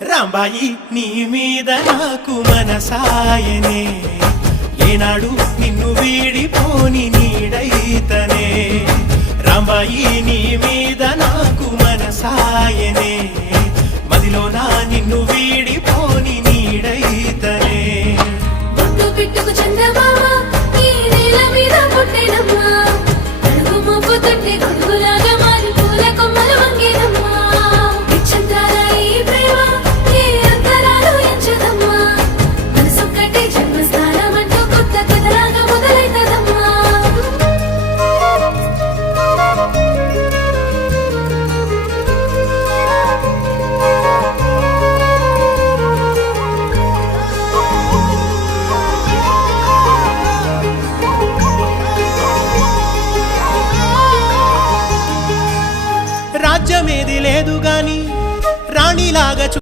రాంబాయి నీ మీద నాకు మనసాయనే ఏనాడు నిన్ను వీడిపోని నీడైతనే రాంబాయి నీ మీద నాకు మనసాయనే మదిలోన నిన్ను వీడిపోని నీడైతనే బొట్టు పెట్టుకు చందమామ ఈ నేల మీద పుట్టినమ్మా అడుగు మోపు తొట్టి గొడుగులాగా మారి పూల కొమ్మలు వంగేనమ్మా నిశ్చంద్రాల ఈ ప్రేమ ఏ అంతరాలు ఎంచదమ్మా మనసొక్కటి జన్మస్థానం అంటూ కొత్త కథలాగా మొదలైతదమ్మా రాజ్యమేది లేదు గాని రాణిలాగా